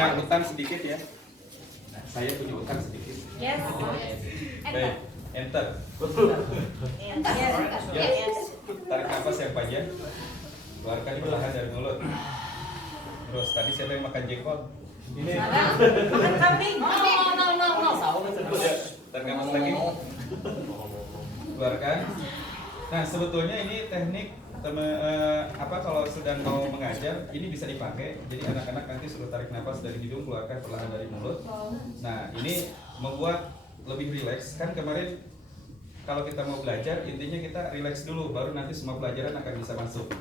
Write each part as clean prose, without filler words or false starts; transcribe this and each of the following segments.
punya utang sedikit ya. Saya punya utang sedikit. Yes. Baik, enter. Yes. Tarik nafas yang panjang. Keluarkan perlahan dari mulut. Terus tadi siapa yang makan jengkol? Ini. Makan kambing. No. Ya, tarik nafas lagi. Keluarkan. Nah, sebetulnya ini teknik kalau sedang mau mengajar ini bisa dipakai. Jadi anak-anak nanti suruh tarik nafas dari hidung, keluarkan perlahan dari mulut. Nah, ini membuat lebih rileks. Kan kemarin kalau kita mau belajar intinya kita rileks dulu, baru nanti semua pelajaran akan bisa masuk.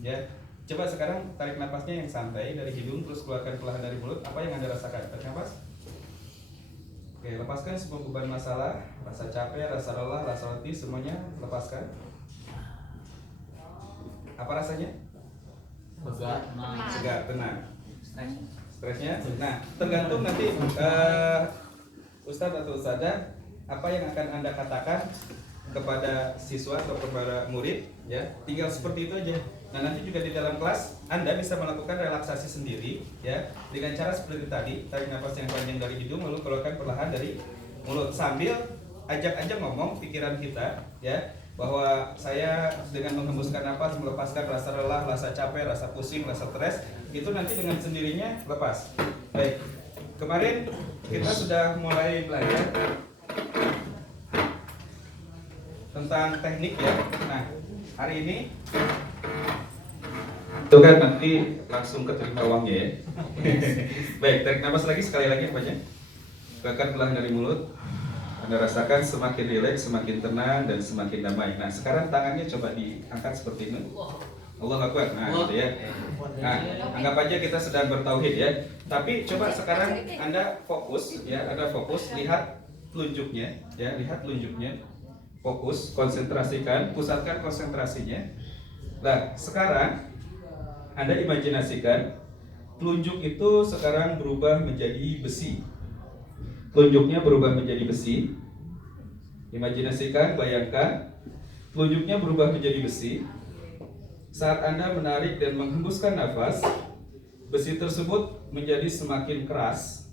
Ya, coba sekarang tarik nafasnya yang santai dari hidung, terus keluarkan perlahan dari mulut. Apa yang Anda rasakan? Tarik nafas. Oke, lepaskan semua beban masalah, rasa capek, rasa lelah, rasa letih, semuanya lepaskan. Apa rasanya? Segar, tenang. Stresnya? Nah, tergantung nanti Ustadz atau Ustadzah apa yang akan Anda katakan kepada siswa atau kepada murid, ya. Tinggal seperti itu aja. Nah, nanti juga di dalam kelas Anda bisa melakukan relaksasi sendiri, ya, dengan cara seperti tadi, tarik nafas yang panjang dari hidung lalu keluarkan perlahan dari mulut sambil ajak-ajak ngomong pikiran kita, ya, bahwa saya dengan menghembuskan nafas melepaskan rasa lelah, rasa capek, rasa pusing, rasa stres, itu nanti dengan sendirinya lepas. Baik, kemarin kita sudah mulai belajar tentang teknik, ya. Nah, hari ini itu kan nanti langsung keterima uangnya, ya. Baik, tarik nafas lagi sekali lagi apanya? Keluarkan perlahan dari mulut. Anda rasakan semakin rileks, semakin tenang, dan semakin damai. Nah, sekarang tangannya coba diangkat seperti ini. Allah Akbar. Nah, gitu ya. Nah, anggap aja kita sedang bertauhid, ya. Tapi coba sekarang Anda fokus, ya. Anda fokus, lihat telunjuknya, ya. Lihat telunjuknya. Fokus, konsentrasikan, pusatkan konsentrasinya. Nah, sekarang Anda imajinasikan telunjuk itu sekarang berubah menjadi besi. Telunjuknya berubah menjadi besi. Imajinasikan, bayangkan telunjuknya berubah menjadi besi. Saat Anda menarik dan menghembuskan nafas, besi tersebut menjadi semakin keras.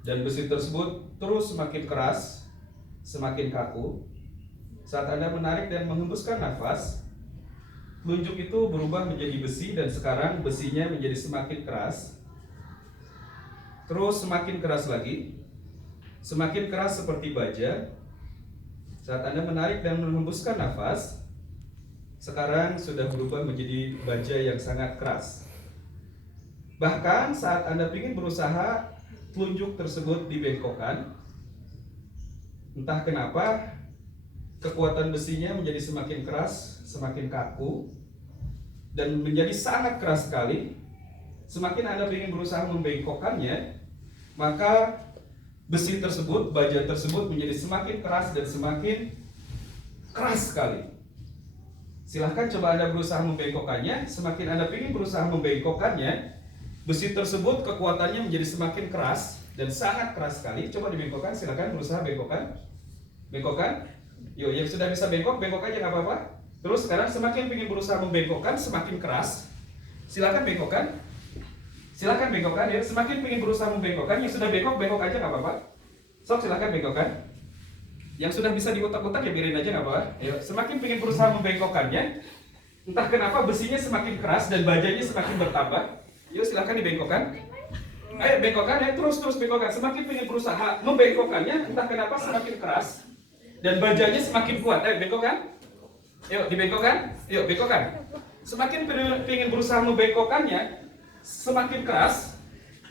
Dan besi tersebut terus semakin keras, semakin kaku. Saat Anda menarik dan menghembuskan nafas, telunjuk itu berubah menjadi besi dan sekarang besinya menjadi semakin keras. Terus semakin keras lagi, semakin keras seperti baja. Saat Anda menarik dan menghembuskan nafas, sekarang sudah berubah menjadi baja yang sangat keras. Bahkan saat Anda ingin berusaha, telunjuk tersebut dibengkokkan. Entah kenapa, kekuatan besinya menjadi semakin keras, semakin kaku, dan menjadi sangat keras sekali. Semakin Anda ingin berusaha membengkokkannya, maka besi tersebut, baja tersebut menjadi semakin keras dan semakin keras sekali. Silahkan coba Anda berusaha membengkokkannya. Semakin Anda ingin berusaha membengkokkannya, besi tersebut kekuatannya menjadi semakin keras dan sangat keras sekali. Coba dibengkokkan, silahkan berusaha bengkokkan. Bengkokkan. Yuk, yang sudah bisa bengkok, bengkok aja nggak apa-apa. Terus sekarang semakin ingin berusaha membengkokkan, semakin keras. Silahkan bengkokkan. Silakan bengkokkan, ya. Semakin ingin berusaha membengkokkan, yang sudah bengkok, bengkok aja nggak apa-apa. Sok, silakan bengkokkan. Yang sudah bisa diutak-utak ya biarin aja nggak apa-apa. Ayo, semakin ingin berusaha membengkokkannya, entah kenapa besinya semakin keras dan bajanya semakin bertambah. Yuk silakan dibengkokkan. Ayo bengkokkan, ya. Terus bengkokkan. Semakin ingin berusaha membengkokkannya, entah kenapa semakin keras dan bajanya semakin kuat. Ayo bengkokkan. Yuk dibengkokkan. Yuk bengkokkan. Semakin ingin berusaha membengkokkannya, semakin keras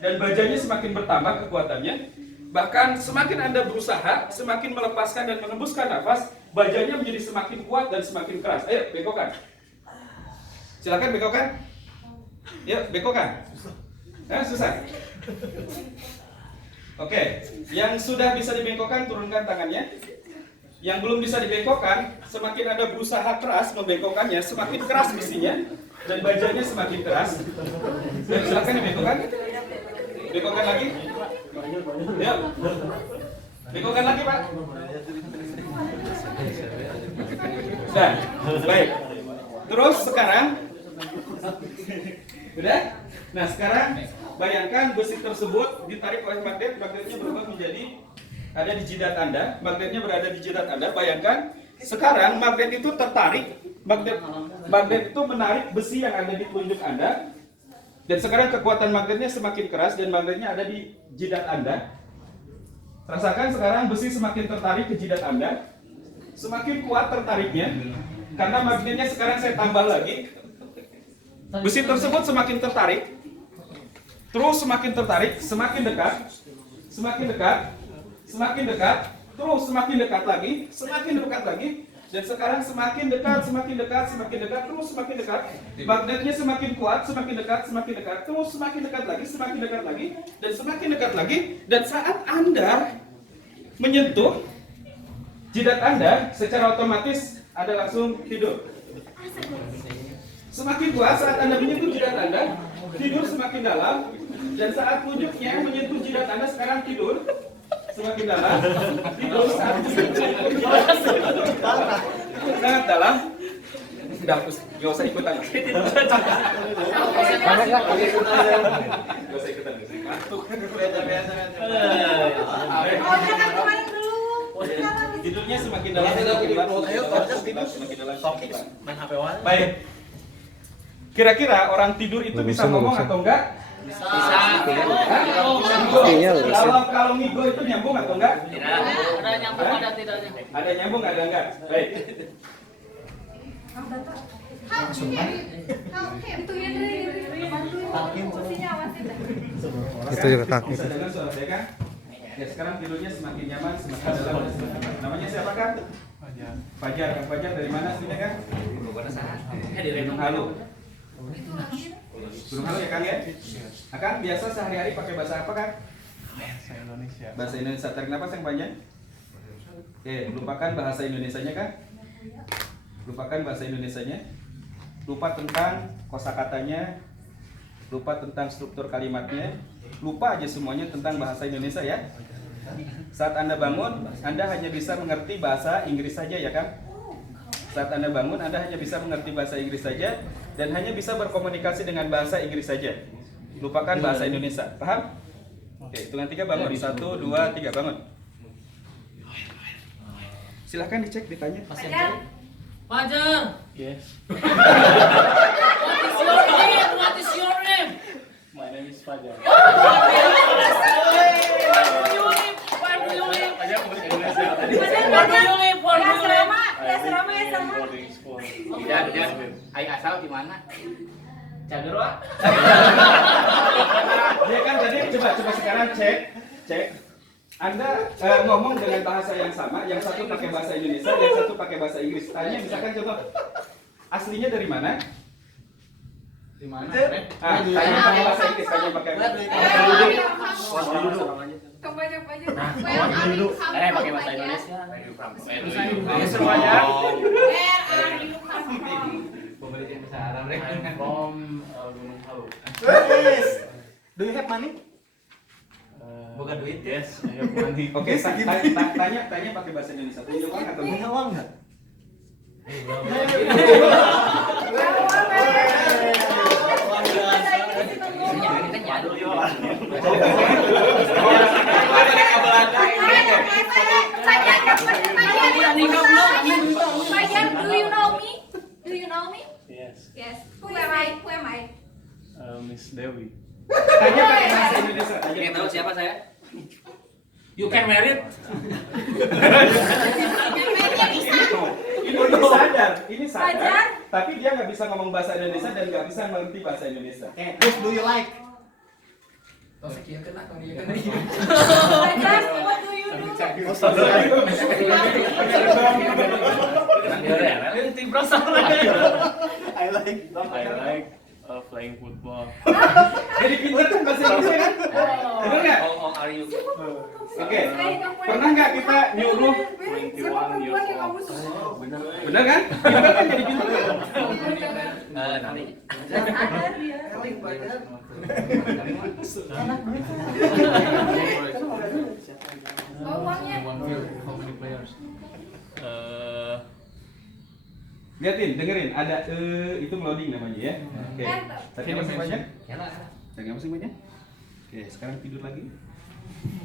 dan bajanya semakin bertambah kekuatannya. Bahkan semakin Anda berusaha, semakin melepaskan dan menghembuskan nafas, bajanya menjadi semakin kuat dan semakin keras. Ayo bengkokkan. Silakan bengkokkan. Yuk bengkokkan. Susah. Oke, yang sudah bisa dibengkokkan turunkan tangannya. Yang belum bisa dibengkokkan, semakin Anda berusaha keras membengkokkannya, semakin keras besinya dan bajanya semakin keras. Ya, silakan dibengkokkan. Bengkokkan lagi. Ya. Bengkokkan lagi, Pak. Nah, baik. Terus sekarang udah? Nah sekarang bayangkan besi tersebut ditarik oleh magnet, magnetnya berubah menjadi ada di jidat Anda, magnetnya berada di jidat Anda. Bayangkan sekarang magnet itu tertarik, magnet itu menarik besi yang ada di telunjuk Anda. Dan sekarang kekuatan magnetnya semakin keras dan magnetnya ada di jidat Anda. Rasakan sekarang besi semakin tertarik ke jidat Anda. Semakin kuat tertariknya. Karena magnetnya sekarang saya tambah lagi. Besi tersebut semakin tertarik. Terus semakin tertarik, semakin dekat. Semakin dekat. Semakin dekat. Terus semakin dekat lagi. Semakin dekat lagi. Dan sekarang semakin dekat, semakin dekat, semakin dekat, terus semakin dekat. Magnetnya semakin kuat, semakin dekat, terus semakin dekat lagi, dan semakin dekat lagi. Dan saat Anda menyentuh jidat Anda, secara otomatis Anda langsung tidur. Semakin kuat saat Anda menyentuh jidat Anda, tidur semakin dalam. Dan saat tunjuknya menyentuh jidat Anda, sekarang tidur semakin dalam, tidur saat sangat dalam. Sudah, gak usah ikutan. Gak usah ikutan. Tidurnya semakin dalam, semakin dalam. Baik. Kira-kira orang tidur itu bisa ngomong atau enggak? Bisa. Kalau ngigo itu nyambung atau enggak? Tidak. Ada nyambung, ada tidaknya. Ada nyambung, ada enggak? Baik. Itu juga kaki. Bisa dengar suara saya kan? Ya sekarang tidurnya semakin nyaman, semakin dalam. Namanya siapa kan? Fajar. Kang Fajar dari mana aslinya kan? Gunung Halu. Gunung Halu ya Kang ya? Kang biasa sehari-hari pakai bahasa apa Kang? Bahasa Indonesia. Bahasa Indonesia. Tarik nafas yang panjang. Oke, lupakan bahasa Indonesianya kan? Lupakan bahasa Indonesianya. Lupa tentang kosakatanya. Lupa tentang struktur kalimatnya. Lupa aja semuanya tentang bahasa Indonesia ya. Saat Anda bangun, Anda hanya bisa mengerti bahasa Inggris saja ya kan? Saat Anda bangun, Anda hanya bisa mengerti bahasa Inggris saja dan hanya bisa berkomunikasi dengan bahasa Inggris saja. Lupakan bahasa Indonesia. Paham? Oke, hitungan 3 bangun. 1, 2, 3 bangun. Silahkan dicek, ditanya. Fajar. Yes. What is your name? My name is Fajar. Where do you live? Fajar bahasa Indonesia. Where do you live? Where do you live? Boarding school. Ayo asal di mana? Cagero. Dia kan tadi coba sekarang cek. Anda ngomong dengan bahasa yang sama, yang satu pakai bahasa Indonesia, yang satu pakai bahasa Inggris. Tanya misalkan coba aslinya dari mana? Di mana? Tanya pakai bahasa Inggris, tanya pakai bahasa Pakai bahasa Indonesia. semuanya. From Gunung Halu. Do you have money? Bukan duit. Yes, I have money. Oke, tanya pakai bahasa Indonesia. Punya uang atau Punya uang nggak? Do you know me? Do you know me? Yes. Yes. Who am I? Who am I? Miss Dewi. Tanya pakai bahasa Indonesia. Ingin tahu siapa saya? You can marry it. Ini sadar, tapi dia nggak bisa ngomong bahasa Indonesia dan nggak bisa mengerti bahasa Indonesia. Who do you like? Fajar, what do you do? I like. I like playing football. Jadi pintar kan bahasa Indonesia kan? Benar nggak? How are you? Oke. Pernah nggak kita nyuruh? 21 years old. Benar kan? Pintar kan jadi pintar. Nanti. Bawa uangnya. Liatin, dengerin. Ada itu loading namanya ya. Oke. Tadi apa sih banyak? Tarik nafas yang banyak. Oke, sekarang tidur lagi.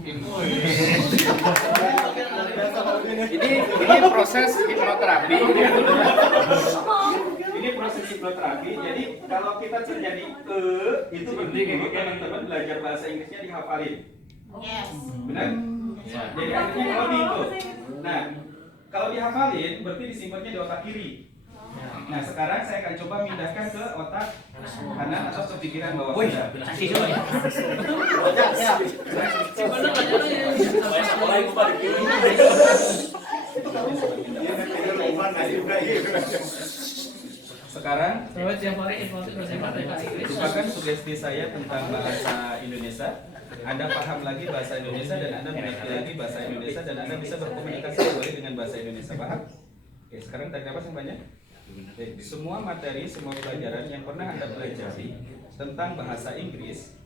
Ini proses hipnoterapi. Ini proses hipnoterapi. Jadi kalau kita terjadi itu penting teman-teman belajar bahasa Inggrisnya dihafalin. Yes. Benar? Jadi artinya kalau itu. Nah, kalau dihafalin berarti disimpannya di otak kiri. Nah, sekarang saya akan coba pindahkan ke otak kanan atau ke pikiran bawah sadar. Kasih dulu ya. Sekarang Coba tiap hari info bahasa Inggris. lupakan sugesti saya tentang bahasa Indonesia. Anda paham lagi bahasa Indonesia dan Anda mengerti lagi bahasa Indonesia dan Anda bisa berkomunikasi kembali dengan bahasa Indonesia. Paham? Oke, sekarang tarik nafas yang banyak. Oke, semua materi, semua pelajaran yang pernah Anda pelajari tentang bahasa Inggris,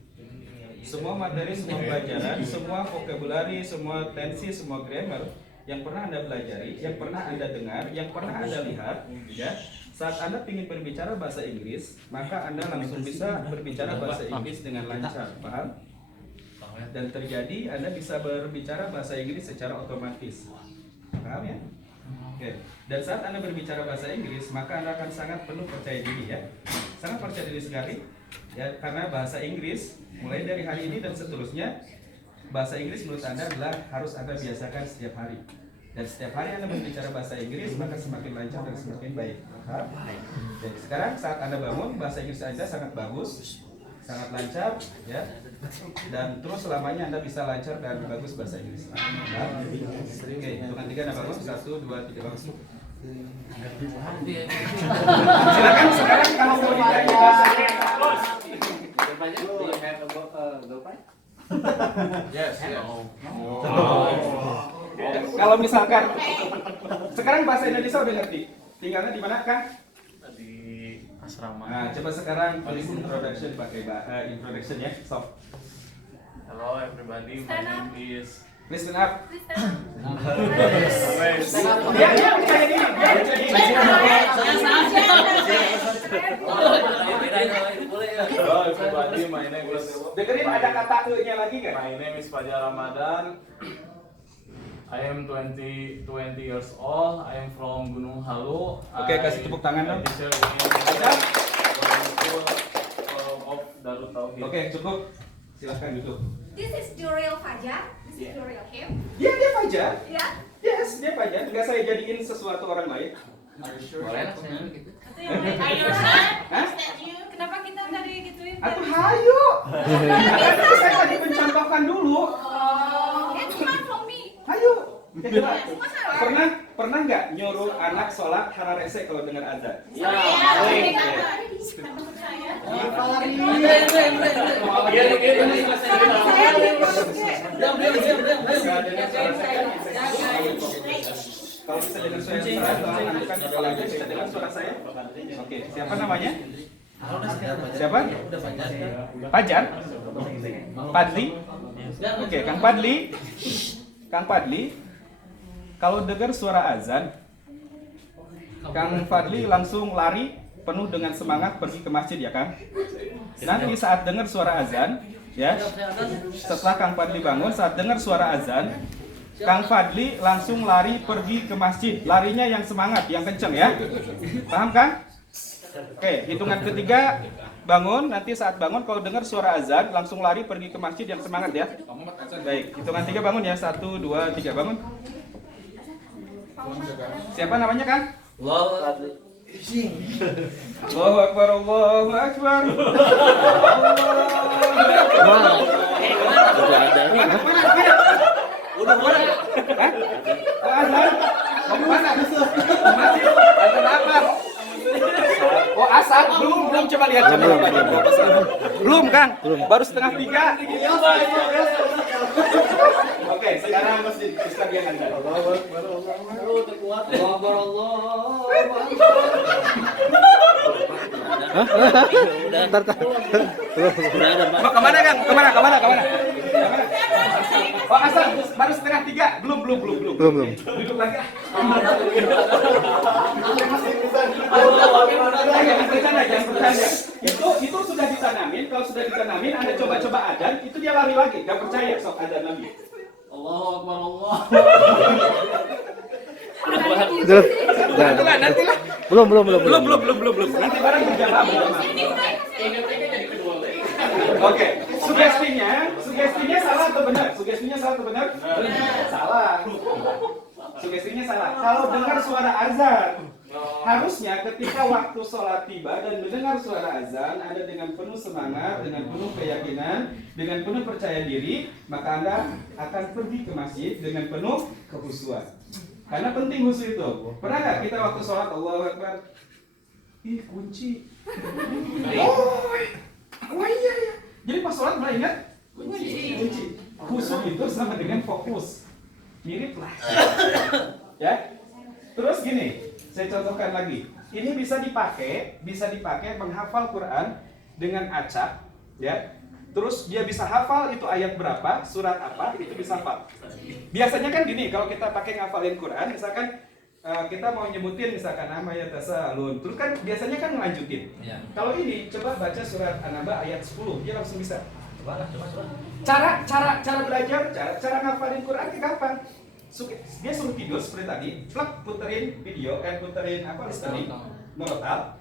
semua materi, semua pelajaran, semua vocabulary, semua tensi, semua grammar yang pernah Anda pelajari, yang pernah Anda dengar, yang pernah Anda lihat, ya. Saat Anda ingin berbicara bahasa Inggris, maka Anda langsung bisa berbicara bahasa Inggris dengan lancar, paham? Dan terjadi Anda bisa berbicara bahasa Inggris secara otomatis, paham ya? Oke. Dan saat Anda berbicara bahasa Inggris, maka Anda akan sangat penuh percaya diri ya, sangat percaya diri sekali, ya, karena bahasa Inggris mulai dari hari ini dan seterusnya, bahasa Inggris menurut Anda adalah harus Anda biasakan setiap hari. Dan setiap hari Anda berbicara bahasa Inggris, maka semakin lancar dan semakin baik. Paham? Jadi sekarang saat Anda bangun, bahasa Inggris Anda sangat bagus, sangat lancar, ya. Dan terus selamanya Anda bisa lancar dan bagus bahasa Inggris. Nah, oke, hitungan 3 Anda bangun, 1, 2, 3 bangun. Silakan sekarang kalau mau ditanya bahasa Yes. Kalau misalkan sekarang bahasa Indonesia udah ngerti, tinggalnya di mana kan? Di asrama. Nah, coba sekarang tulis introduction pakai introduction ya, soft. Hello everybody, my name is. Please stand up. Please stand up. Dia percaya diri, dia percaya diri. Hello everybody, my name is. Dengerin ada kata E-nya lagi nggak? My name is Fajar Ramadan. I am 20 years old. I am from Gunung Halu. Oke, kasih tepuk tangan dong. I teacher in Fajar. of Darut Tauhid. Oke, cukup. Silahkan duduk. This is the real Fajar. This is the real him. Dia Fajar. Ya. Yes, dia Fajar. Nggak saya jadiin sesuatu orang lain. Boleh lah saya gitu. Itu yang mereka. Hah? Kenapa kita tadi gituin? Atuh hayu. Karena saya tadi mencontohkan dulu. Oh, it's not for me. Hayu. Masalah. Pernah nggak nyuruh anak sholat hararese kalau dengar azan? Ya. Kalau bisa dengar suara saya, tolong angkat kepalanya, bisa dengar suara saya. Oke, siapa namanya? Siapa? Fajar? Padli? Oke, Kang Padli. Kang Padli, kalau dengar suara azan, Kang Fadli langsung lari penuh dengan semangat pergi ke masjid ya Kang. Nanti saat dengar suara azan, ya, setelah Kang Fadli bangun, saat dengar suara azan, Kang Fadli langsung lari pergi ke masjid. Larinya yang semangat, yang kenceng ya. Paham Kang? Oke, hitungan ketiga bangun, nanti saat bangun kalau dengar suara azan langsung lari pergi ke masjid yang semangat ya. Baik, hitungan 3 bangun ya. 1, 2, 3 bangun. Siapa namanya Kang? Allahu Akbar, Allahu Akbar. Udah mana? Hah? Oh, azan? Mau kemana? Masih? Azan apa? Oh, asal belum coba lihat. Belum Kang, baru setengah 3. Oke, sekarang Ustaz yang Anda. Allahu Akbar, Allahu Akbar. Mau kemana Kang? Kemana? Oh, asal baru setengah 3. Belum. Duduk lagi. Jangan bercanda, jangan bercanda. Itu sudah ditanamin. Kalau sudah ditanamin, Anda coba-coba adzan, itu dia lari lagi. Gak percaya sok adzan lagi. Allahu Akbar Allah. Nantilah. Belum. Nanti barang berjamaah. Oke, sugestinya salah atau benar? Salah. Sugestinya salah. Kalau dengar suara azan, harusnya ketika waktu sholat tiba dan mendengar suara azan, Anda dengan penuh semangat, dengan penuh keyakinan, dengan penuh percaya diri, maka Anda akan pergi ke masjid dengan penuh kekhusyuan. Karena penting khusyuk itu. Pernah nggak kita waktu sholat Allahu Akbar? Ih, kunci. Oh iya. Jadi pas sholat mulai ingat? Kunci. Khusyuk itu sama dengan fokus. Mirip lah. Ya. Terus gini, saya contohkan lagi. Ini bisa dipakai menghafal Quran dengan acak, ya. Terus dia bisa hafal itu ayat berapa, surat apa, itu bisa hafal. Biasanya kan gini, kalau kita pakai ngafalin Quran, misalkan kita mau nyebutin misalkan nama ya tasalun, terus kan biasanya kan ngelanjutin. Ya. Kalau ini coba baca surat An-Naba ayat 10, dia langsung bisa. Coba. Cara belajar, cara ngafalin Quran itu gampang. Dia suruh tidur seperti tadi, plak puterin video, puterin listening, murotal.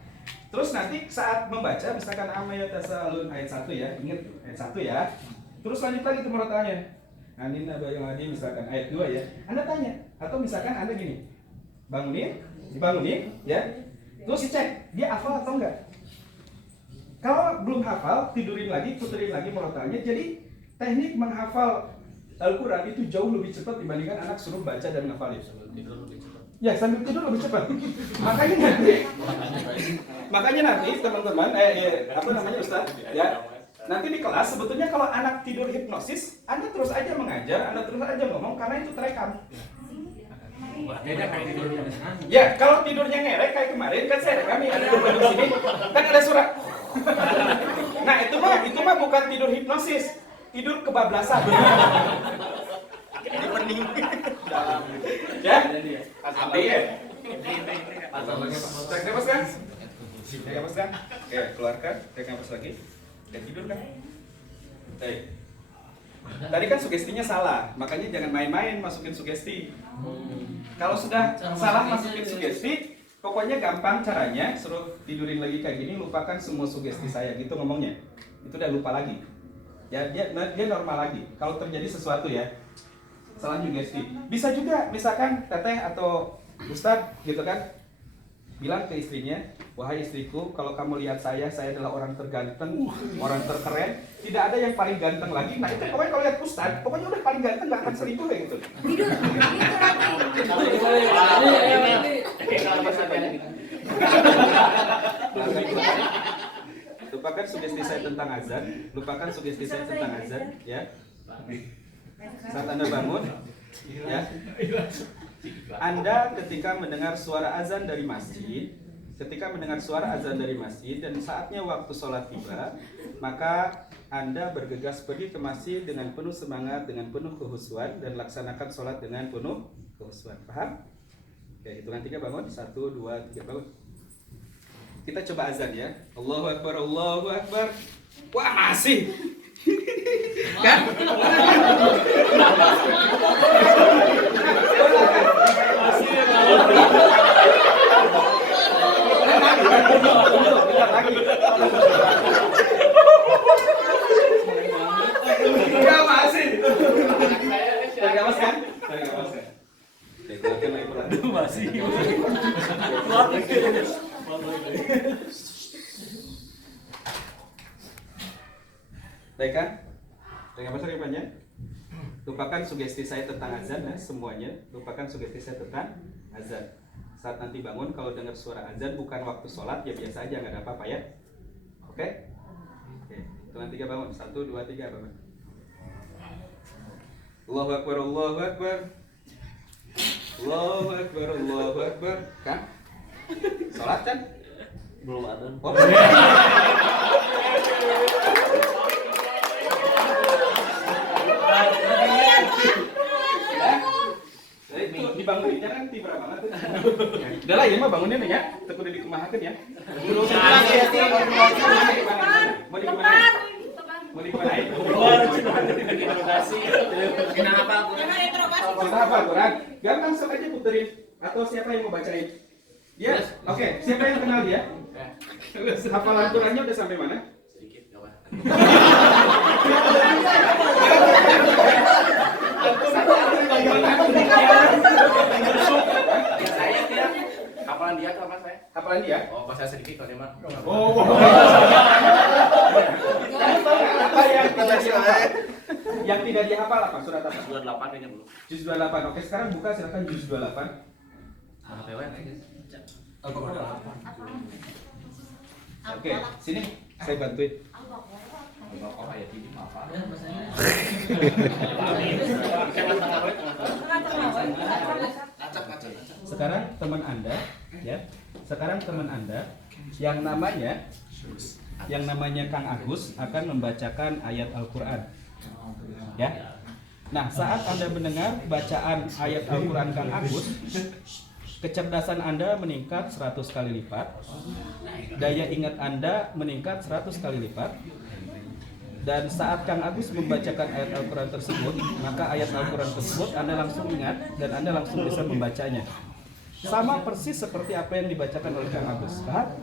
Terus nanti saat membaca, misalkan Amma Yatasalun ayat 1 ya, ingat ayat 1 ya. Terus lanjut lagi ke murotalnya. Anin Nabayung Adi misalkan ayat 2 ya. Anda tanya, atau misalkan Anda gini, dibangunin ya. Terus dicek, dia hafal atau enggak. Kalau belum hafal, tidurin lagi, puterin lagi murotalnya. Jadi teknik menghafal Al-Quran itu jauh lebih cepat dibandingkan anak suruh baca dan ngafalin. Ya, sambil tidur lebih cepat. Makanya nanti teman-teman, Ustaz, ya. Nanti di kelas sebetulnya kalau anak tidur hipnosis, Anda terus aja mengajar, Anda terus aja ngomong karena itu terekam. Ya, kalau tidurnya ngerek kayak kemarin kan saya rekam ada di sini, kan ada surat. Nah, itu mah bukan tidur hipnosis, tidur kebablasan. Ya? Ambil ya? Tarik nafas kan? Tarik nafas kan? Oke, keluarkan. Tarik nafas lagi. Dan tidur kan? Baik. Tadi kan sugestinya salah, makanya jangan main-main masukin sugesti. Kalau sudah salah masukin sugesti, pokoknya gampang caranya, suruh tidurin lagi kayak gini, lupakan semua sugesti saya, gitu ngomongnya. Itu udah lupa lagi. Ya, dia normal lagi. Kalau terjadi sesuatu ya, salah sugesti. Bisa juga, misalkan teteh atau ustadz gitu kan, bilang ke istrinya, wahai istriku, kalau kamu lihat saya adalah orang terganteng, orang terkeren, tidak ada yang paling ganteng lagi. Nah itu pokoknya kalau lihat ustadz, pokoknya udah paling ganteng, gak akan selingkuh kayak gitu. Lupakan sugesti saya tentang azan, ya. Saat Anda bangun, ya. Anda ketika mendengar suara azan dari masjid, dan saatnya waktu sholat tiba, maka Anda bergegas pergi ke masjid dengan penuh semangat, dengan penuh kehusuan, dan laksanakan sholat dengan penuh kehusuan. Paham? Oke, hitungan 3 bangun. 1, 2, 3 bangun. Kita coba azan ya. Allahu Akbar, Allahu Akbar. Wah, masih. Kan? Enggak masih. Enggak masih kan? Enggak masih. Oke, lagi pelan. Masih. Baik kan? Dengan pasal banyak. Lupakan sugesti saya tentang azan ya, semuanya. Lupakan sugesti saya tentang azan. Saat nanti bangun, kalau dengar suara azan bukan waktu sholat, ya biasa aja, nggak ada apa-apa ya. Oke? Oke. Hitungan 3 bangun. 1, 2, 3 bangun. Allahu Akbar, Allahu Akbar. Allahu Akbar, Allahu Akbar. Kan? Sholat kan? Belum ada. Oh. dibangunin jangan tibra banget. Udah lah, ini mah bangunin ya. Teu kudu dikumahakeun ya. Mau dikumahain? Mau dikumahain? Kenapa? Kenapa Quran? Gampang, sok aja puterin. Atau siapa yang mau bacain? Dia? Oke, siapa yang kenal dia? Hafalan Qurannya udah sampai mana? Sedikit, gak apa. Saya tidak. Hafalan dia atau apa saya? Hafalan dia? Oh, pas saya sedikit kalau dia mah. Oh. Apa yang tidak dihafal? Yang tidak dihafal apa? Surat apa? Surat 8 kayaknya belum. Juz 28. Oke, sekarang buka silakan juz 28. Oke, sini saya bantuin. Oh, ayat ini apa? Sekarang teman Anda, ya. Sekarang teman Anda yang namanya Kang Agus akan membacakan ayat Al-Qur'an. Ya. Nah, saat Anda mendengar bacaan ayat Al-Qur'an Kang Agus, kecerdasan Anda meningkat 100 kali lipat. Daya ingat Anda meningkat 100 kali lipat. Dan saat Kang Agus membacakan ayat Al-Quran tersebut, maka ayat Al-Quran tersebut Anda langsung ingat dan Anda langsung bisa membacanya. Sama persis seperti apa yang dibacakan oleh Kang Agus. Paham?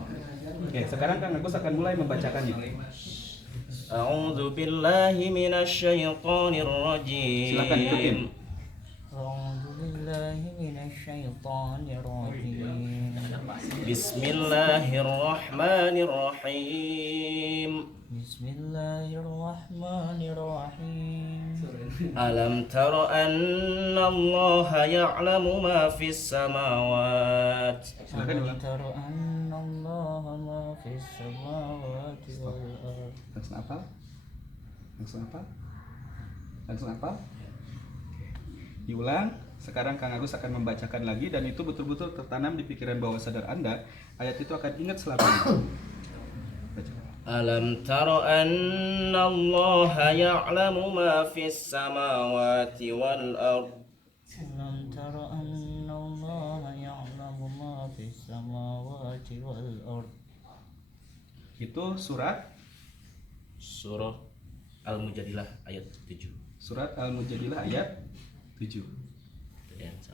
Oke, sekarang Kang Agus akan mulai membacakannya. A'udzu billahi minasyaitonir rajim. Silakan ikutin. A'udzu billahi minasyaitonir rajim. Bismillahirrahmanirrahim. Bismillahirrahmanirrahim. Alam tara anna Allah ya'lamu ma fis samawati. Alam tara anna Allah ma fis samawati wal ardh. Langsung apa? Langsung apa? Langsung apa? Diulang. Sekarang Kang Agus akan membacakan lagi dan itu betul-betul tertanam di pikiran bawah sadar Anda. Ayat itu akan ingat selamanya. Baca. Alam tara anna Allah ya'lamu ma fis samawati wal ardh. Alam tara anna Allah ya'lamu ma fis samawati wal ardh. Itu surah Al-Mujadilah ayat 7. Surat Al-Mujadilah ayat 7.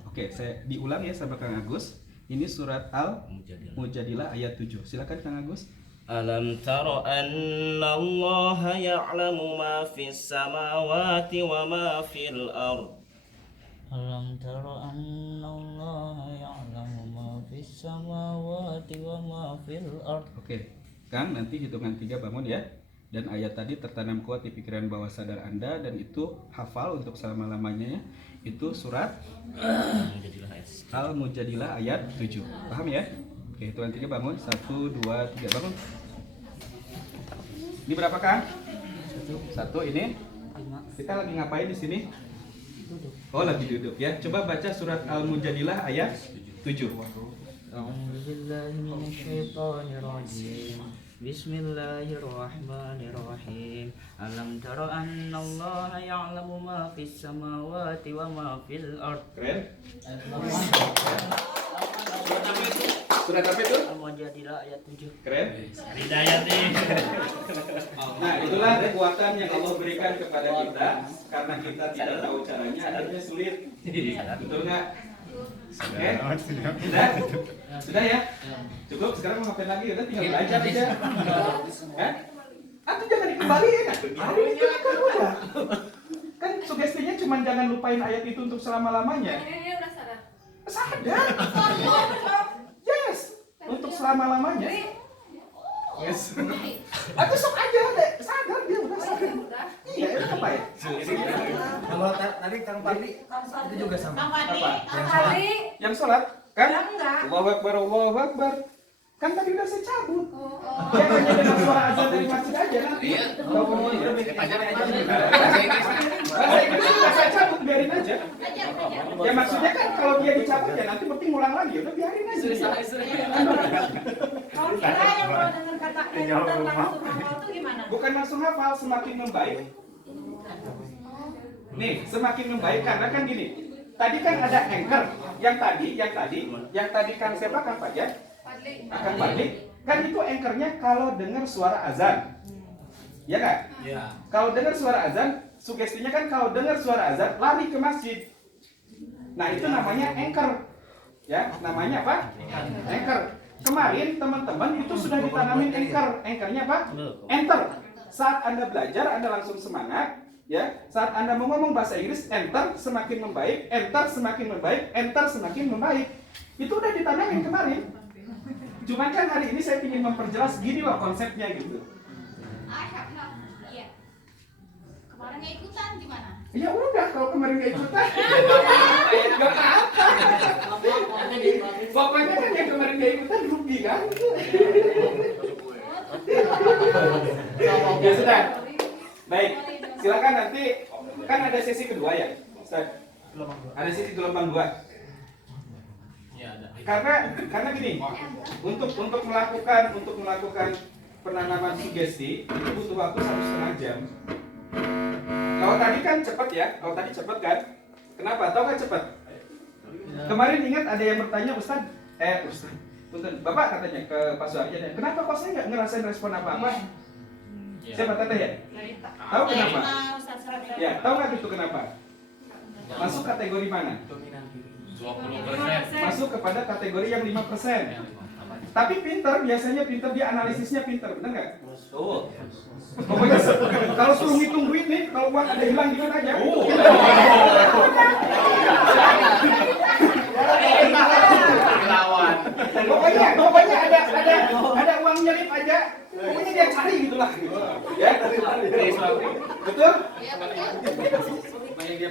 Oke, saya diulang ya sama Kang Agus. Ini surat Al-Mujadilah ayat 7. Silakan Kang Agus. Alam tara anna Allah ya'lamu ma fis samawati wa ma fil ardh. Alam tara anna Allah ya'lamu ma fis samawati wa ma fil ardh. Oke, Kang, nanti hitungan 3 bangun ya. Dan ayat tadi tertanam kuat di pikiran bawah sadar Anda dan itu hafal untuk selama-lamanya ya. Itu surat Al-Mujadilah ayat 7. Paham ya? Oke, hitungan 3 bangun. 1, 2, 3 bangun. Ini berapa, Kang? 1 ini. Kita lagi ngapain di sini? Oh, lagi duduk ya. Coba baca surat Al-Mujadilah ayat 7. Bismillahirrahmanirrahim. Alam tara anna Allah ya'lamu ma fis samawati wa ma fil ardh. Keren. Surat apa itu? Al-Mujadilah ayat 7. Keren. Hidayat nih. Nah, itulah kekuatan yang Allah berikan kepada kita karena kita tidak tahu caranya, akhirnya sulit. Betul nggak? Oke? Sudah ya? Cukup, sekarang mau ngapain lagi? Udah tinggal belajar aja. Atau jangan dikembaliin. Hari ini kan udah. Kan sugestinya cuma jangan lupain ayat itu untuk selama-lamanya. Ini udah sadar. Sadar? Yes, untuk selama-lamanya. Yes. Atau sok aja deh, sadar dia udah sadar. Iya, itu apa ya? Kalau tadi Kang Fadli itu juga sama. Apa? Yang sholat? Kan? Allahu Akbar, Allahu Akbar. Kan tadi udah saya cabut. Ya hanya dengan suara azan dari masjid aja nanti. Tahu ya? Bahasa Inggris sudah saya cabut, biarin aja. Ya maksudnya kan kalau dia dicabut ya nanti penting ngulang lagi, udah biarin aja. Kalau kita yang kalau dengar kata enter langsung hafal tuh gimana? Bukan langsung hafal, semakin membaik. Nih, semakin membaik karena kan gini. tadi kan ada anchor. Yang tadi Kang siapa? Kang Fajar? Kang Fadli. Kan itu anchornya kalau dengar suara azan. Ya kan? Iya. Kalau dengar suara azan, sugestinya kan kalau dengar suara azan lari ke masjid. Nah, itu namanya anchor. Ya, namanya apa? Anchor. Kemarin teman-teman itu sudah ditanamin anchor. Anchornya apa? Enter. Saat Anda belajar, Anda langsung semangat. Ya, saat Anda mau ngomong bahasa Inggris, enter semakin membaik, enter semakin membaik, enter semakin membaik. Itu udah ditanamin kemarin. Cuman kan hari ini saya ingin memperjelas gini loh konsepnya gitu. Iya. Kemarin nggak ikutan gimana? Ya udah, kalau kemarin nggak ikutan, nggak apa-apa. Pokoknya kan yang kemarin nggak ikutan rugi kan? Ya sudah. Baik, silakan nanti kan ada sesi kedua ya, Ustaz. Ada sesi gelombang 2. Iya ada. Karena gini, untuk melakukan penanaman sugesti itu butuh waktu 1,5 jam. Kalau tadi kan cepet ya, kan? Kenapa? Tahu kan cepet? Kemarin ingat ada yang bertanya, Ustaz, punten, Bapak katanya ke Pak Suharjan, kenapa kok saya nggak ngerasain respon apa-apa? Siapa teteh ya? Tahu kenapa? Ya, tahu nggak itu kenapa? Masuk kategori mana? 20%. Masuk kepada kategori yang 5%. Tapi biasanya pinter, dia analisisnya pinter, bener nggak? Pokoknya kalau suruh ngitung duit nih, kalau uang ada hilang dikit aja. Pokoknya ada uang nyelip aja. Pokoknya dia cari gitulah. Ya, betul?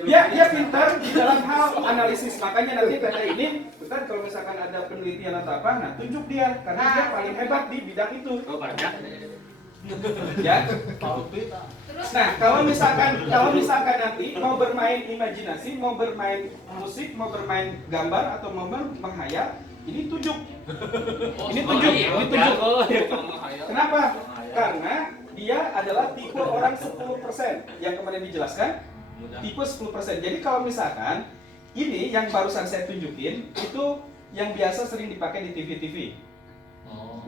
Dia pintar di dalam hal analisis. Makanya nanti kata ini, bukan kalau misalkan ada penelitian atau apa, nah tunjuk dia karena dia paling hebat di bidang itu. Ya. Nah, kalau misalkan nanti mau bermain imajinasi, mau bermain musik, mau bermain gambar atau mau menghayal, ini tunjuk. Ini tunjuk. Kenapa? Karena dia adalah tipe orang 10% yang kemarin dijelaskan. Tipe 10%. Jadi kalau misalkan ini yang barusan saya tunjukin itu yang biasa sering dipakai di TV-TV.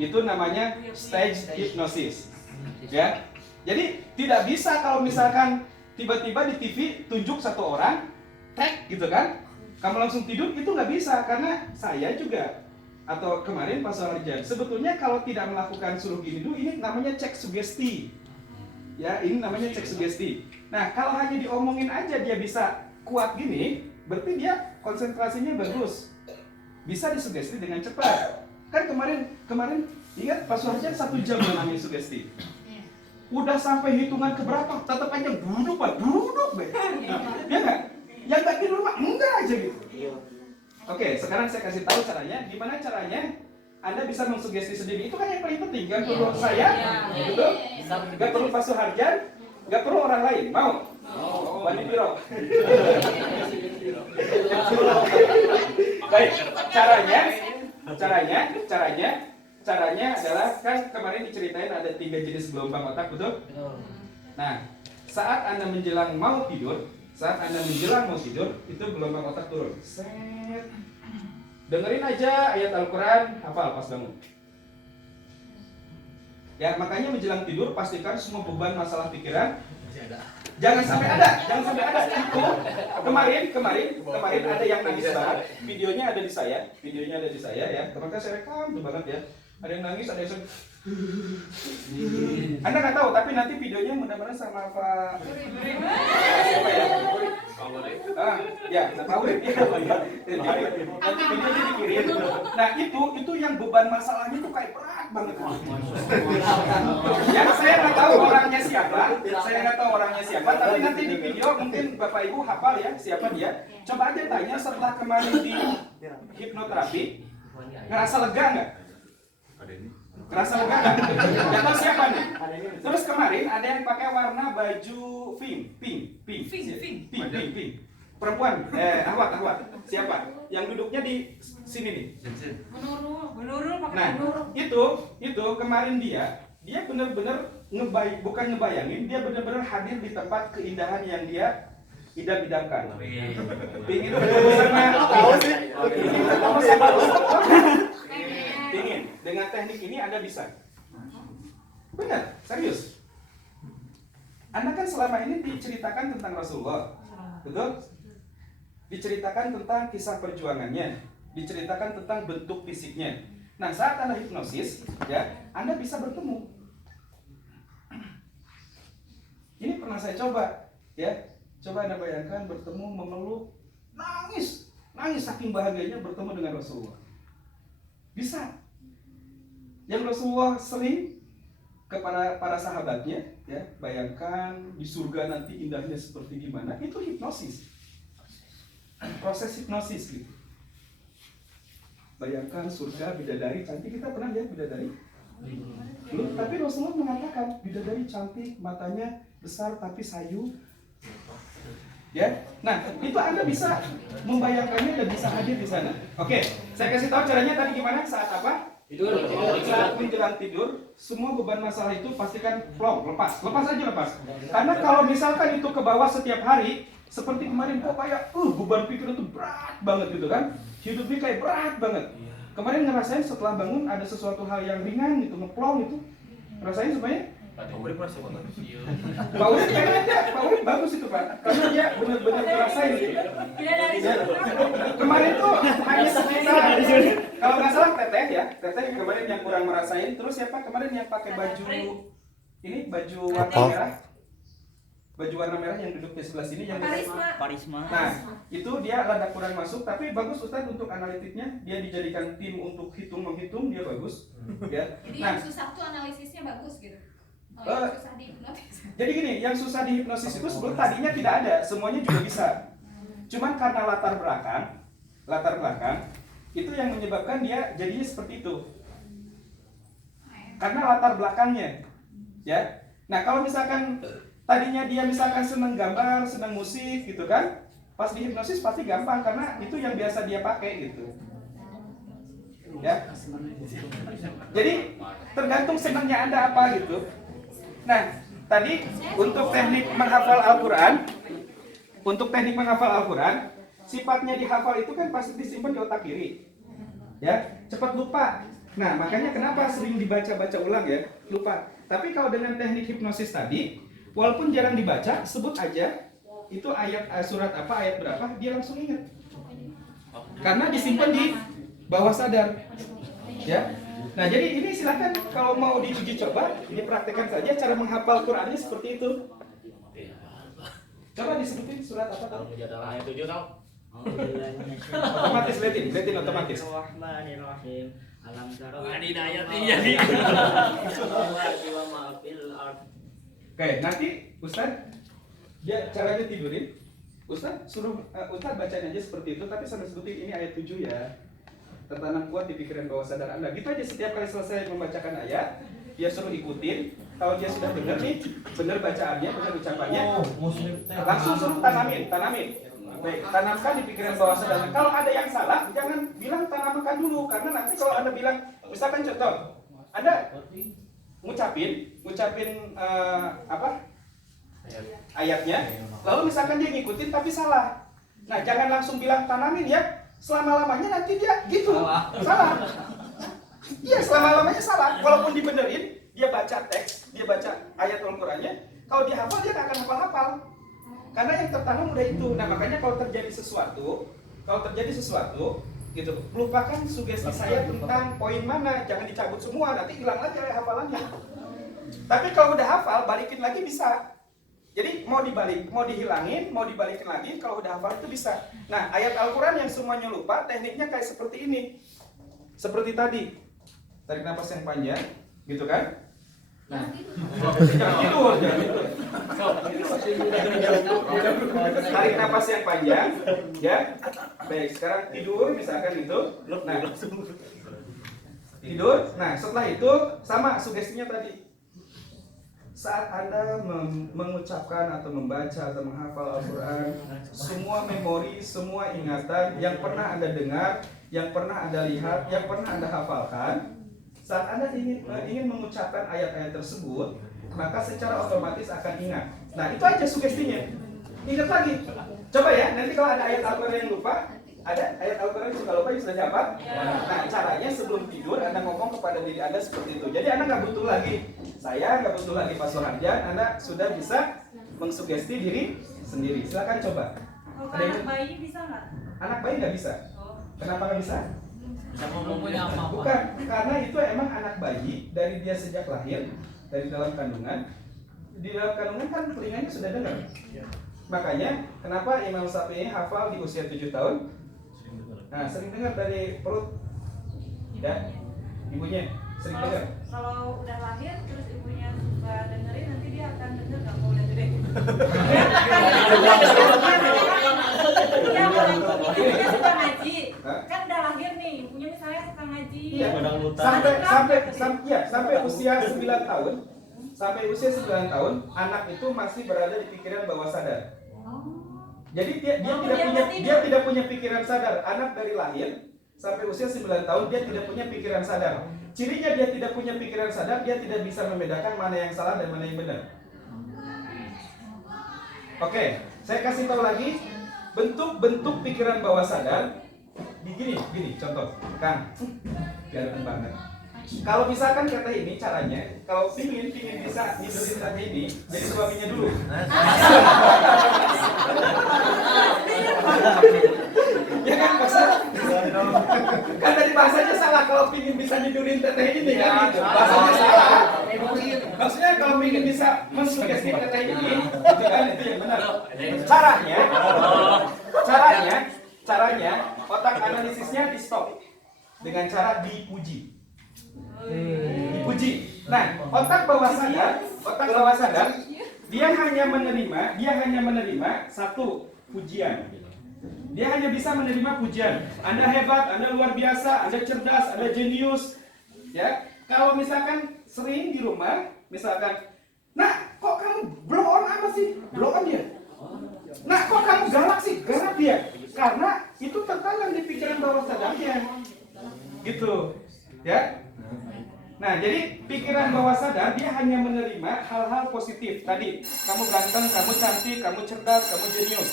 Itu namanya stage hypnosis. Ya. Jadi tidak bisa kalau misalkan tiba-tiba di TV tunjuk satu orang, tek gitu kan, kamu langsung tidur, itu nggak bisa karena saya juga atau kemarin Pak Suharjan sebetulnya kalau tidak melakukan suruh gini dulu, ini namanya cek sugesti. Ya, ini namanya cek sugesti. Nah, kalau hanya diomongin aja dia bisa kuat gini, berarti dia konsentrasinya bagus, bisa disugesti dengan cepat. Kan kemarin ingat Pak Suharjan 1 jam menangani sugesti. Udah sampai hitungan keberapa, tetap aja duduk, ya nggak? Yang nggak tidur mah enggak aja gitu. Oke, sekarang saya kasih tahu caranya. Gimana caranya Anda bisa mengsugesti sendiri? Itu kan yang paling penting. Gak perlu saya, gitu. Gak perlu Pak Suharjan, gak perlu orang lain. Mau? Bani Biro. Baik, caranya adalah kan kemarin diceritain ada 3 jenis gelombang otak, betul? Nah, saat Anda menjelang mau tidur, itu gelombang otak turun. Set. Dengerin aja ayat Al-Quran, hafal pas bangun. Ya, makanya menjelang tidur pastikan semua beban masalah pikiran jangan sampai ada. Itu kemarin ada yang nangis banget. Videonya ada di saya ya. Kemarin saya rekam tuh banget ya. Ada yang nangis, ada yang Anda nggak tahu, tapi nanti videonya mudah-mudahan sama Pak siapa ya? Ya, Pak Urip. Nanti videonya dikirim. Nah, itu yang beban masalahnya tuh kayak berat banget. Ya, saya nggak tahu orangnya siapa, tapi nanti di video mungkin Bapak Ibu hafal ya siapa dia. Coba aja tanya setelah kemarin di hipnoterapi, ngerasa lega nggak? Ngerasa lega nggak? Nggak tahu siapa nih. Terus kemarin ada yang pakai warna baju pink. Perempuan, ahwat. Siapa? Yang duduknya di sini nih. Menurun pakai Nah, menurun. itu kemarin dia benar-benar bukan ngebayangin, dia benar-benar hadir di tempat keindahan yang dia idam-idamkan. Pingin ketemu sama Pingin. Dengan teknik ini Anda bisa. Benar, serius. Anda kan selama ini diceritakan tentang Rasulullah, betul? Diceritakan tentang kisah perjuangannya, diceritakan tentang bentuk fisiknya. Nah, saat Anda hipnosis, ya, Anda bisa bertemu. Ini pernah saya coba, ya. Coba Anda bayangkan bertemu, memeluk, nangis saking bahagianya bertemu dengan Rasulullah. Bisa. Yang Rasulullah sering kepada para sahabatnya, ya, bayangkan di surga nanti indahnya seperti gimana. Itu hipnosis. Proses hipnosis gitu. Bayangkan surga, bidadari cantik. Kita pernah lihat bidadari? Belum, tapi Rasulullah mengatakan bidadari cantik, matanya besar tapi sayu. Ya, nah itu Anda bisa membayangkannya dan bisa hadir di sana. Oke, saya kasih tahu caranya tadi gimana. Saat apa? Saat menjelang tidur, semua beban masalah itu pastikan plong, lepas aja. Karena kalau misalkan itu ke bawah setiap hari, seperti kemarin kok kayak beban pikiran itu berat banget gitu kan, hidupnya kayak berat banget. Kemarin ngerasain setelah bangun ada sesuatu hal yang ringan gitu, ngeplong itu, ngerasain semuanya. Pak Urip kayaknya aja, Pak Urip bagus itu Pak, karena dia benar-benar ngerasain gitu. Kemarin tuh hanya sekitar, kalau nggak salah Teteh kemarin yang kurang merasain. Terus siapa kemarin yang pakai baju ini, baju warna merah? Baju warna merah yang duduk di sebelah sini yang Parisma. Nah, itu dia rada kurang masuk, tapi bagus Ustaz untuk analitiknya. Dia dijadikan tim untuk menghitung, dia bagus. Ya. Jadi Nah, yang susah tuh analisisnya bagus gitu. Yang susah dihipnotis. jadi gini, yang susah dihipnosis itu sebelum tadinya tidak ada, semuanya juga bisa. Cuman karena latar belakang itu yang menyebabkan dia jadinya seperti itu. Karena latar belakangnya, ya. Nah, kalau misalkan tadinya dia misalkan senang gambar, senang musik gitu kan, pas dihipnosis pasti gampang karena itu yang biasa dia pakai gitu. Ya. Jadi tergantung senangnya Anda apa gitu. Nah, tadi untuk teknik menghafal Al-Quran, sifatnya dihafal itu kan pasti disimpan di otak kiri. Ya, cepat lupa. Nah, makanya kenapa sering dibaca-baca ulang ya, lupa. Tapi kalau dengan teknik hipnosis tadi, walaupun jarang dibaca, sebut aja itu ayat surat apa, ayat berapa, dia langsung ingat. Karena disimpan di bawah sadar. Ya. Nah, jadi ini silakan kalau mau diuji coba, dipraktekkan saja cara menghafal Qur'annya seperti itu. Coba disebutin surat apa tahu? Ayat 7 tahu? Otomatis liatin otomatis. Bismillahirrahmanirrahim. Alam taro. Ini ayat iya nih. Oke, nanti Ustaz dia caranya tidurin. Ustaz suruh Ustaz bacain aja seperti itu, tapi sambil sebutin ini ayat 7 ya. Tertanam kuat di pikiran bawah sadar Anda. Gitu aja setiap kali selesai membacakan ayat, dia suruh ikutin. Kalau dia sudah benar nih, benar bacaannya, benar ucapannya, langsung suruh tanamin. Baik, tanamkan di pikiran bawah sadar. Kalau ada yang salah, jangan bilang tanamkan dulu, karena nanti kalau Anda bilang, misalkan contoh, Anda ngucapin ayatnya, lalu misalkan dia ngikutin tapi salah. Nah, jangan langsung bilang tanamin ya. Selama-lamanya nanti dia gitu. Salah. Iya, selama-lamanya salah. Walaupun dibenerin, dia baca teks, dia baca ayat Al-Qur'annya, kalau dia hafal dia nggak akan hafal-hafal. Karena yang tertanam udah itu. Nah, makanya kalau terjadi sesuatu gitu, lupakan sugesti saya tentang poin mana, jangan dicabut semua, nanti hilang aja hafalannya. Tapi kalau udah hafal, balikin lagi bisa. Jadi mau dihilangin, mau dibalikin lagi, kalau udah hafal itu bisa. Nah, ayat Al-Quran yang semuanya lupa, tekniknya kayak seperti ini. Seperti tadi, tarik nafas yang panjang, gitu kan? Nah, jangan tidur. Tarik nafas yang panjang, ya. Baik, sekarang tidur, misalkan itu. Nah, tidur. Nah, setelah itu sama sugestinya tadi. Saat Anda mengucapkan atau membaca atau menghafal Al-Quran, semua memori, semua ingatan yang pernah Anda dengar, yang pernah Anda lihat, yang pernah Anda hafalkan, saat Anda ingin mengucapkan ayat-ayat tersebut, maka secara otomatis akan ingat. Nah, itu aja sugestinya. Ingat lagi. Coba ya, nanti kalau ada ayat Al-Quran yang lupa, ada ayat Al-Quran yang suka lupa yang sudah hafal. Nah, caranya sebelum tidur Anda ngomong kepada diri Anda seperti itu. Jadi Anda nggak butuh lagi saya, nggak butuh lagi Pak Soharjan. Anda sudah bisa mengsugesti diri sendiri. Silakan coba. Kalau Ada yang- anak bayi bisa nggak? Anak bayi nggak bisa. Kenapa nggak bisa? Belum punya apa-apa. Bukan, karena itu emang anak bayi dari dia sejak lahir, dari dalam kandungan. Di dalam kandungan kan telinganya sudah dengar. Makanya kenapa Imam Syafi'i hafal di usia 7 tahun? Nah, sering dengar dari perut ya, ibunya sering dengar. Kalau udah lahir terus ibunya suka dengerin, nanti dia akan denger nggak mau udah gede. Iya, ibunya suka ngaji. Kan udah lahir nih, ibunya misalnya suka ngaji. Iya. Sampai usia 9 tahun. Sampai usia 9 tahun, anak itu masih berada di pikiran bawah sadar. Jadi dia tidak punya pikiran sadar. Anak dari lahir sampai usia 9 tahun dia tidak punya pikiran sadar. Cirinya dia tidak punya pikiran sadar, dia tidak bisa membedakan mana yang salah dan mana yang benar. Oke, saya kasih tahu lagi bentuk-bentuk pikiran bawah sadar. Gini contoh, Kang. Ganteng banget. Kalau misalkan kata ini caranya, kalau pingin bisa tidurin kata ini, jadi suaminya dulu. Ya kan maksudnya? Kan tadi bahasanya salah, kalau pingin bisa tidurin teteh ini kan gitu. Bahasanya salah. Maksudnya kalau pingin bisa mensugesti teteh ini, itu kan itu yang benar. Caranya otak analisisnya di stop dengan cara dipuji. Nah, otak bawah sadar dia hanya menerima satu pujian. Dia hanya bisa menerima pujian. Anda hebat, Anda luar biasa, Anda cerdas, Anda jenius. Ya, kalau misalkan sering di rumah, misalkan, nah kok kamu blow on apa sih? Blow on dia. Nah kok kamu galak sih? Galak dia. Karena itu tertanam di pikiran bawah sadarnya. Gitu. Ya. Nah, jadi pikiran bawah sadar dia hanya menerima hal-hal positif. Tadi, kamu ganteng, kamu cantik, kamu cerdas, kamu jenius.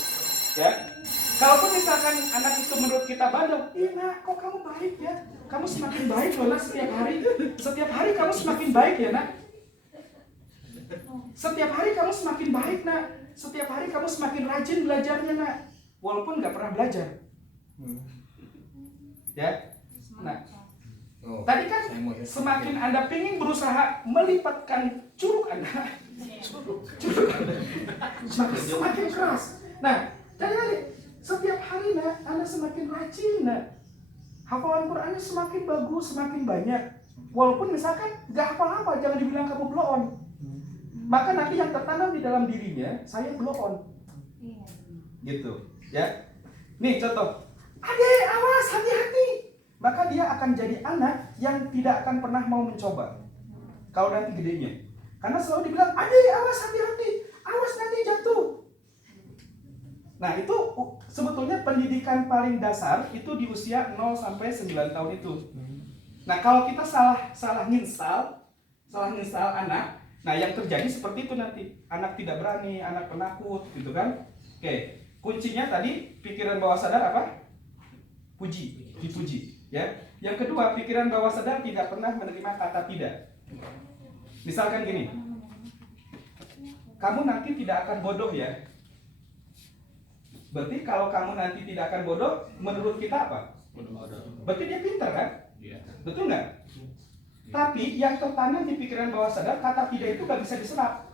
Ya. Kalaupun misalkan anak itu menurut kita bandel, nak, kok kamu baik ya? Kamu semakin baik loh, nak, setiap hari. Setiap hari kamu semakin baik ya, nak. Setiap hari kamu semakin baik, nak. Setiap hari kamu semakin rajin belajarnya, nak. Walaupun nggak pernah belajar. Ya. Nah, tadi kan semakin Anda ingin berusaha melipatkan curug Anda, semakin keras. Nah, jadi setiap hari Anda semakin rajin, hafalan Qurannya semakin bagus, semakin banyak. Walaupun misalkan nggak hafal apa, jangan dibilang kamu blow on. Maka nanti yang tertanam di dalam dirinya, saya blow on. Gitu, ya. Nih contoh, adek awas hati-hati. Maka dia akan jadi anak yang tidak akan pernah mau mencoba kalau nanti gedenya. Karena selalu dibilang, adek awas hati-hati, awas nanti jatuh. Nah itu sebetulnya pendidikan paling dasar itu di usia 0 sampai 9 tahun itu. Nah kalau kita salah nginstal anak, nah yang terjadi seperti itu nanti. Anak tidak berani, anak penakut gitu kan. Oke, kuncinya tadi pikiran bawah sadar apa? Dipuji. Ya. Yang kedua, pikiran bawah sadar tidak pernah menerima kata tidak. Misalkan gini, kamu nanti tidak akan bodoh ya. Berarti kalau kamu nanti tidak akan bodoh, menurut kita apa? Berarti dia pintar kan? Betul nggak? Tapi yang tertanam di pikiran bawah sadar, kata tidak itu nggak bisa diserap.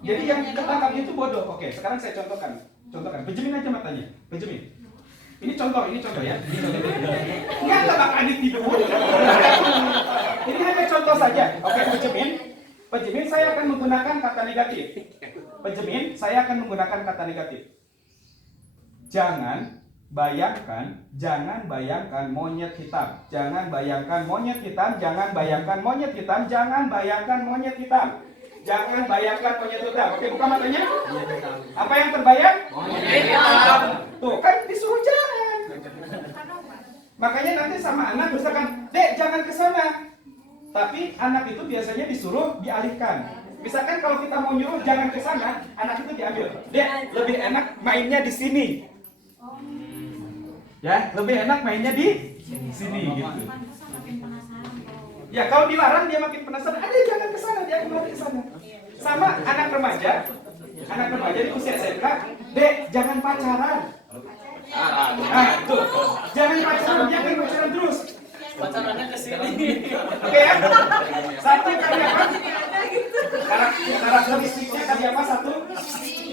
Jadi yang ketangkap itu bodoh. Oke, sekarang saya contohkan. Pejemin aja matanya. Pejemin. Ini contoh ya. Nggak bakal ditidur. Ini hanya contoh saja. Oke, pejemin saya akan menggunakan kata negatif. Jangan bayangkan monyet hitam. Jangan bayangkan monyet hitam. Oke, buka matanya. Apa yang terbayang? Tuh, kan disuruh jangan. Makanya nanti sama anak misalkan, "Dek, jangan ke sana." Tapi anak itu biasanya disuruh dialihkan. Misalkan kalau kita mau nyuruh jangan ke sana, anak itu diambil. Dek, lebih enak mainnya di sini. Ya, lebih enak mainnya di sini gitu. Pantesan makin penasaran kalau. Ya, kalau dilarang dia makin penasaran. Ada jangan ke sana, dia kembali ke sana. Sama anak remaja di usia SMK, Dek, jangan pacaran. Nah, tuh. Jangan pacaran, jangan pacaran terus. Pacarannya ke sini. Oke ya? Satu karena apa? Karakteristik